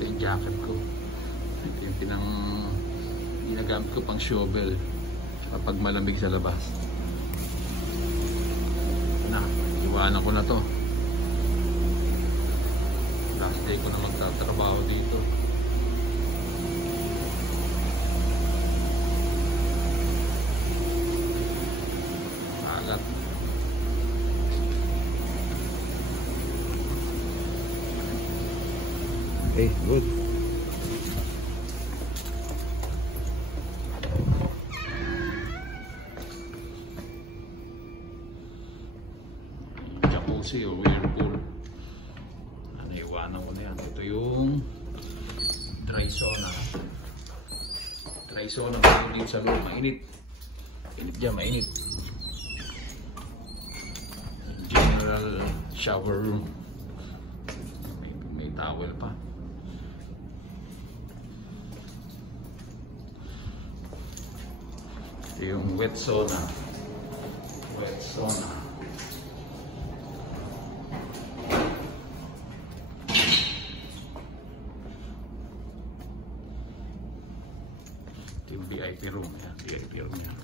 Ito yung jacket ko. Ito yung ginagamit ko pang shovel kapag malamig sa labas. Na, iwanan ko na to. Last day ko na magtatrabaho dito. Alat. Okay, good. Jacuzzi o whirlpool. Naiwanan ko na yan. Ito yung dry sauna. Dry sauna ko dito sa loob. Mainit. Mainit dyan, mainit. General shower room. May towel pa. Ito yung wet sauna. Wet sauna. Ito yung VIP room. Yan. VIP room yan.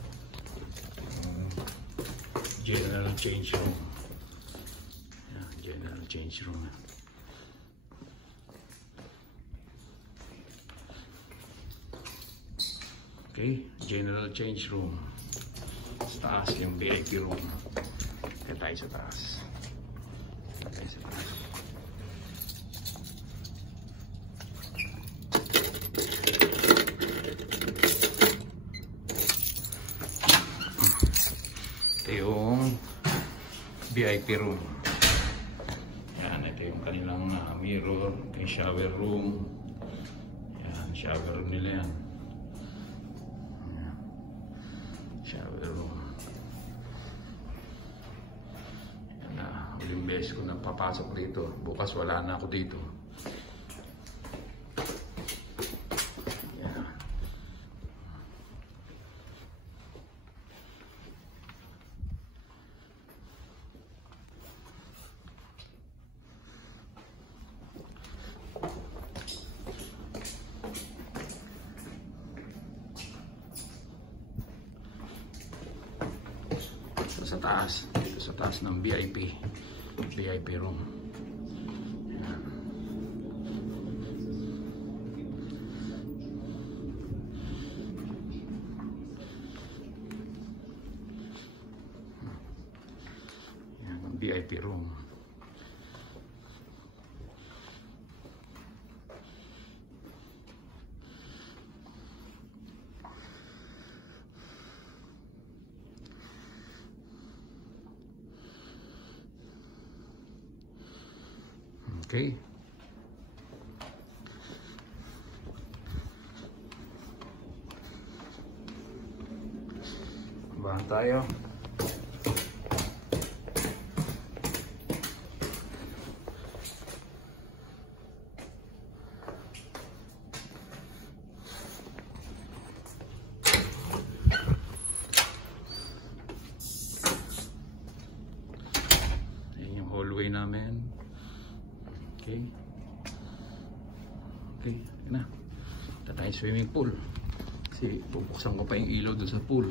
General change room. Yan. General change room yan. Okay, general change room. Sa taas yung VIP room. Kaya tayo sa taas. Kaya tayo sa taas. Ito yung VIP room. Yan, ito yung kanilang mirror. Ito yung shower room. Yan, shower room nila yan. Shower room. Yan na, uling beses ko na papasok dito. Bukas wala na ako dito. Yan. Sa taas, dito sa taas ng VIP room. Yan. Yan ang VIP room. Okay. Bahan tayo. Ayan yung hallway namin. Okay. Okay, yun na. Punta tayo swimming pool. Kasi bubuksan ko pa yung ilaw doon sa pool.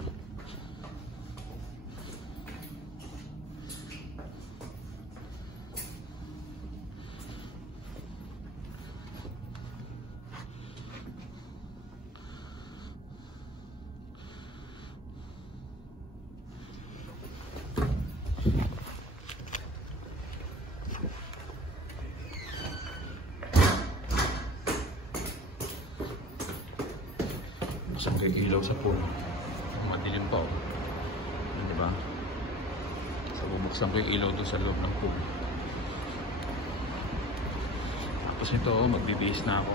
Buksan ko yung ilaw sa pool. Madilim pa oh. Diba? So bubuksan ko yung ilaw doon sa loob ng pool. Tapos ito magbibihis na ako.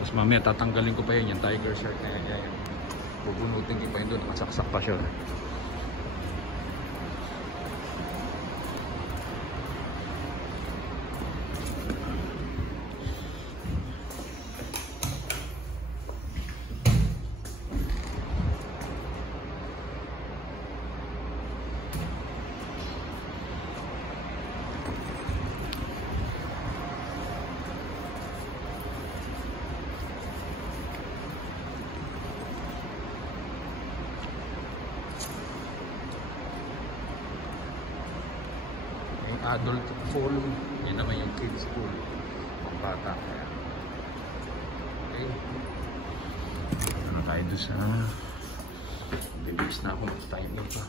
Tapos mamaya tatanggalin ko pa yun yung tiger shirt na yan. Bubunutin ko pa yun doon. Nakasaksak pa siya. adult pool. Yan naman yung kids pool. Pang bata. Okay. Ano tayo doon sa... Bilis na ako mag-timer pa.